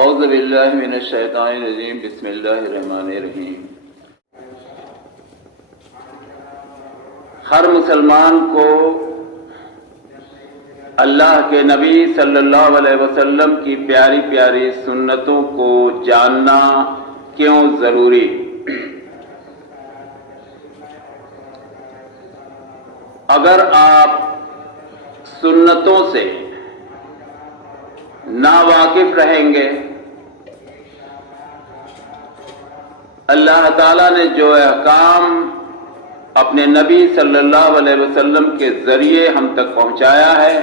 اعوذ باللہ من الشیطان الرجیم بسم اللہ الرحمن الرحیم۔ ہر مسلمان کو اللہ کے نبی صلی اللہ علیہ وسلم کی پیاری پیاری سنتوں کو جاننا کیوں ضروری؟ اگر آپ سنتوں سے ناواقف رہیں گے، اللہ تعالیٰ نے جو احکام اپنے نبی صلی اللہ علیہ وسلم کے ذریعے ہم تک پہنچایا ہے،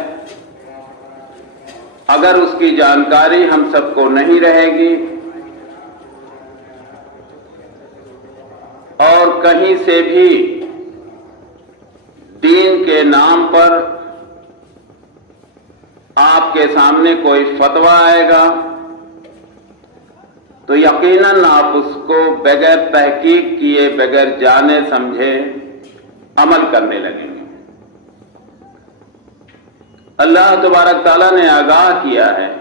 اگر اس کی جانکاری ہم سب کو نہیں رہے گی اور کہیں سے بھی دین کے نام پر آپ کے سامنے کوئی فتویٰ آئے گا تو یقیناً آپ اس کو بغیر تحقیق کیے، بغیر جانے سمجھے عمل کرنے لگیں گے۔ اللہ تبارک تعالیٰ نے آگاہ کیا ہے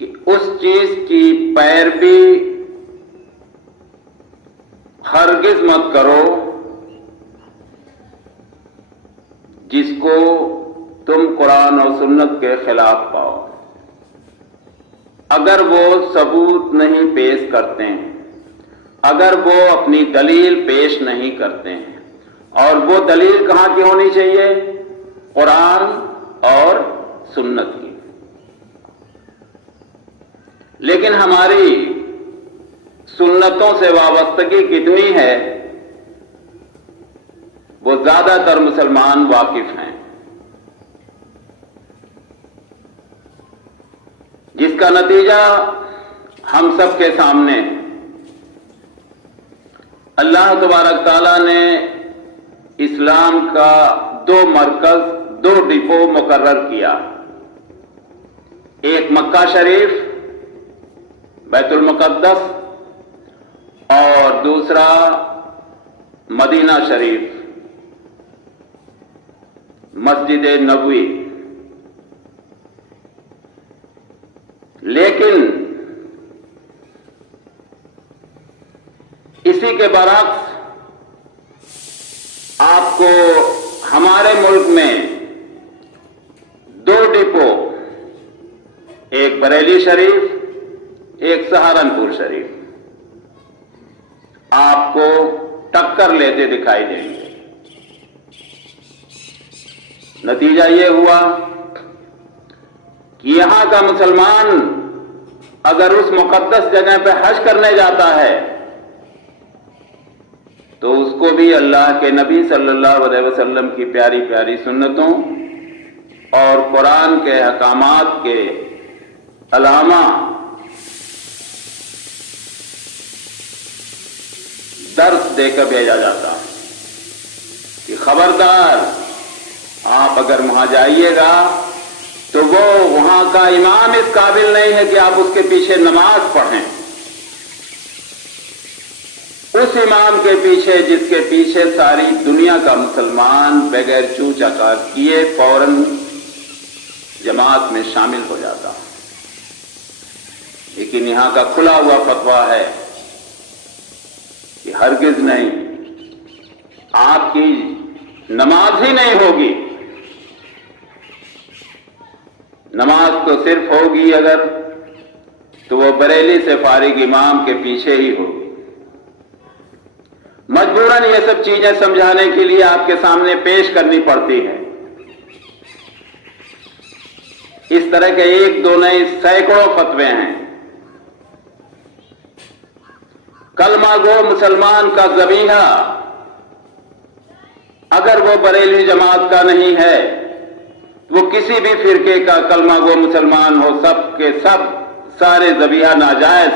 کہ اس چیز کی پیروی ہرگز مت کرو جس کو تم قرآن اور سنت کے خلاف پاؤ، اگر وہ ثبوت نہیں پیش کرتے ہیں، اگر وہ اپنی دلیل پیش نہیں کرتے ہیں، اور وہ دلیل کہاں کی ہونی چاہیے؟ قرآن اور سنت کی۔ لیکن ہماری سنتوں سے وابستگی کتنی ہے وہ زیادہ تر مسلمان واقف ہیں، جس کا نتیجہ ہم سب کے سامنے۔ اللہ تبارک تعالیٰ نے اسلام کا دو مرکز، دو ڈپو مقرر کیا، ایک مکہ شریف بیت المقدس اور دوسرا مدینہ شریف مسجد نبوی۔ لیکن اسی کے برعکس آپ کو ہمارے ملک میں دو ڈپو، ایک بریلی شریف، ایک سہارنپور شریف، آپ کو ٹکر لیتے دکھائی دیں گے۔ نتیجہ یہ ہوا کہ یہاں کا مسلمان اگر اس مقدس جگہ پہ حج کرنے جاتا ہے تو اس کو بھی اللہ کے نبی صلی اللہ علیہ وسلم کی پیاری پیاری سنتوں اور قرآن کے احکامات کے علامہ درس دے کر بھیجا جاتا کہ خبردار، آپ اگر وہاں جائیے گا تو وہ وہاں کا امام اس قابل نہیں ہے کہ آپ اس کے پیچھے نماز پڑھیں، اس امام کے پیچھے جس کے پیچھے ساری دنیا کا مسلمان بغیر چو چکار کیے فوراً جماعت میں شامل ہو جاتا۔ لیکن یہاں کا کھلا ہوا فتویٰ ہے کہ ہرگز نہیں، آپ کی نماز ہی نہیں ہوگی۔ نماز تو صرف ہوگی اگر تو وہ بریلی سے فارغ امام کے پیچھے ہی ہوگی۔ مجبوراً یہ سب چیزیں سمجھانے کے لیے آپ کے سامنے پیش کرنی پڑتی ہے۔ اس طرح کے ایک دو نہیں، سینکڑوں فتوے ہیں۔ کلمہ گو مسلمان کا ذبیحہ اگر وہ بریلی جماعت کا نہیں ہے، وہ کسی بھی فرقے کا کلمہ گو مسلمان ہو، سب کے سب سارے ذبیحہ ناجائز۔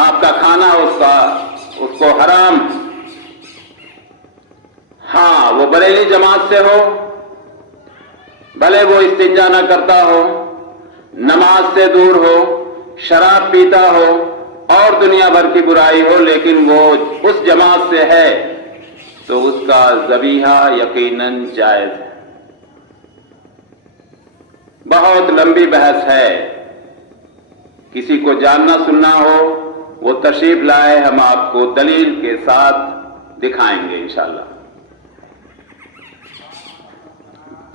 آپ کا کھانا اس کو حرام۔ ہاں، وہ بریلی جماعت سے ہو، بھلے وہ استنجا نہ کرتا ہو، نماز سے دور ہو، شراب پیتا ہو اور دنیا بھر کی برائی ہو، لیکن وہ اس جماعت سے ہے تو اس کا ذبیحہ یقیناً جائز ہے۔ बहुत लंबी बहस है। किसी को जानना सुनना हो वो तशरीफ लाए, हम आपको दलील के साथ दिखाएंगे इंशाअल्लाह।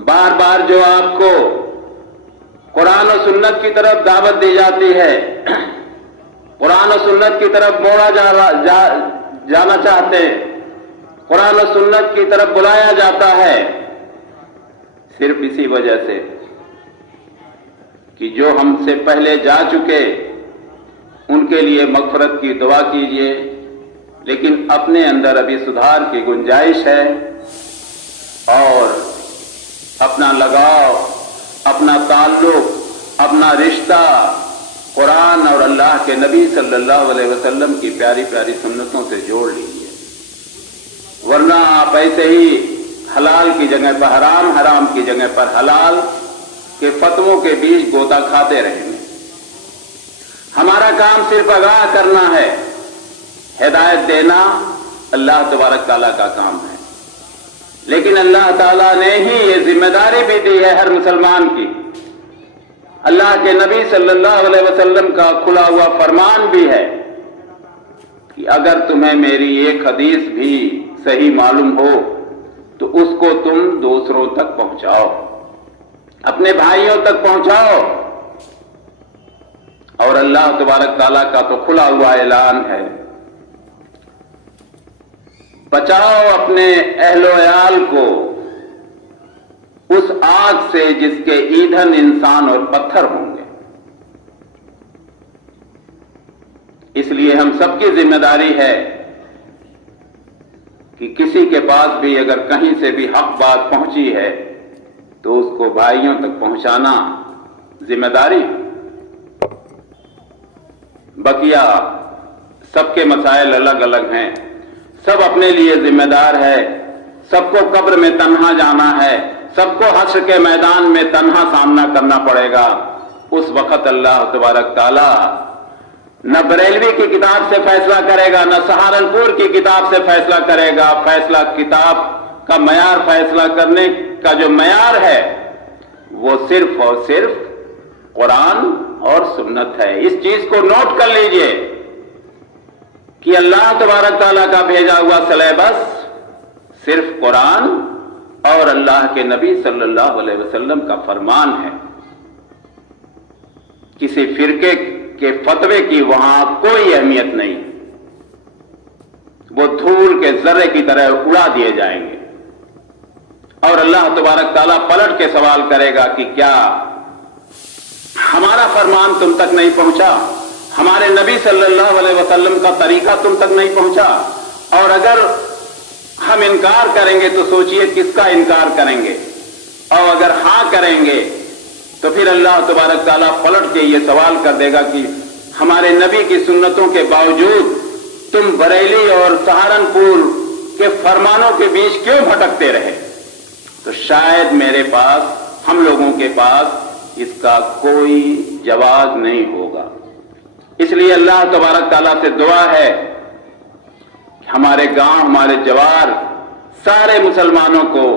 बार बार जो आपको कुरान और सुन्नत की तरफ दावत दी जाती है, कुरान और सुन्नत की तरफ मोड़ा जाना चाहते हैं, कुरान और सुन्नत की तरफ बुलाया जाता है, सिर्फ इसी वजह से कि जो हमसे पहले जा चुके उनके लिए मग़फ़िरत की दुआ कीजिए, लेकिन अपने अंदर अभी सुधार की गुंजाइश है और अपना लगाव, अपना ताल्लुक, अपना रिश्ता कुरान और अल्लाह के नबी सल्लल्लाहु अलैहि वसल्लम की प्यारी प्यारी सुन्नतों से जोड़ लीजिए, वरना आप ऐसे ही हलाल की जगह पर हराम, हराम की जगह पर हलाल के फतवों के बीच गोता खाते रहेंगे। हमारा काम सिर्फ आगाह करना है, हिदायत देना अल्लाह तबारक ताला का काम है, लेकिन अल्लाह ताला ने ही ये जिम्मेदारी भी दी है हर मुसलमान की। अल्लाह के नबी सल्लल्लाहु अलैहि वसल्लम का खुला हुआ फरमान भी है कि अगर तुम्हें मेरी एक हदीस भी सही मालूम हो तो उसको तुम दूसरों तक पहुंचाओ, अपने भाइयों तक पहुंचाओ। और अल्लाह तबारक ताला का तो खुला हुआ ऐलान है, बचाओ अपने अहलो अयाल को उस आग से जिसके ईंधन इंसान और पत्थर होंगे। इसलिए हम सबकी जिम्मेदारी है कि किसी के पास भी अगर कहीं से भी हक बात पहुंची है तो उसको भाइयों तक पहुंचाना जिम्मेदारी। बकिया सबके मसाइल अलग अलग हैं, सब अपने लिए जिम्मेदार है, सबको कब्र में तन्हा जाना है, सबको हश्र के मैदान में तन्हा सामना करना पड़ेगा। उस वक्त अल्लाह तबारक ताला न बरेलवी की किताब से फैसला करेगा, न सहारनपुर की किताब से फैसला करेगा। फैसला किताब का मयार, फैसला करने का जो मयार है वो सिर्फ और सिर्फ कुरान और सुन्नत है। इस चीज को नोट कर लीजिए कि अल्लाह तबारक ताला का भेजा हुआ सिलेबस सिर्फ कुरान और अल्लाह के नबी सल्लल्लाहु अलैहि वसल्लम का फरमान है। किसी फिरके के फतवे की वहां कोई अहमियत नहीं, वो धूल के जर्रे की तरह उड़ा दिए जाएंगे और अल्लाह तबारक ताला पलट के सवाल करेगा कि क्या हमारा फरमान तुम तक नहीं पहुंचा, हमारे नबी सल्लल्लाहु अलैहि वसल्लम का तरीका तुम तक नहीं पहुंचा। और अगर हम इनकार करेंगे तो सोचिए किसका इनकार करेंगे, और अगर हां करेंगे तो फिर अल्लाह तबारक ताला पलट के ये सवाल कर देगा कि हमारे नबी की सुन्नतों के बावजूद तुम बरेली और सहारनपुर के फरमानों के बीच क्यों भटकते रहे। तो शायद मेरे पास, हम लोगों के पास इसका कोई जवाब नहीं होगा। इसलिए अल्लाह तबारक ताला से दुआ है कि हमारे गांव, हमारे जवार, सारे मुसलमानों को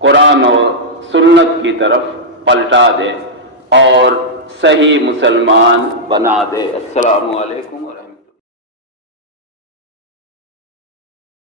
कुरान और सुन्नत की तरफ पलटा दे और सही मुसलमान बना दे। अस्सलामु अलैकुम।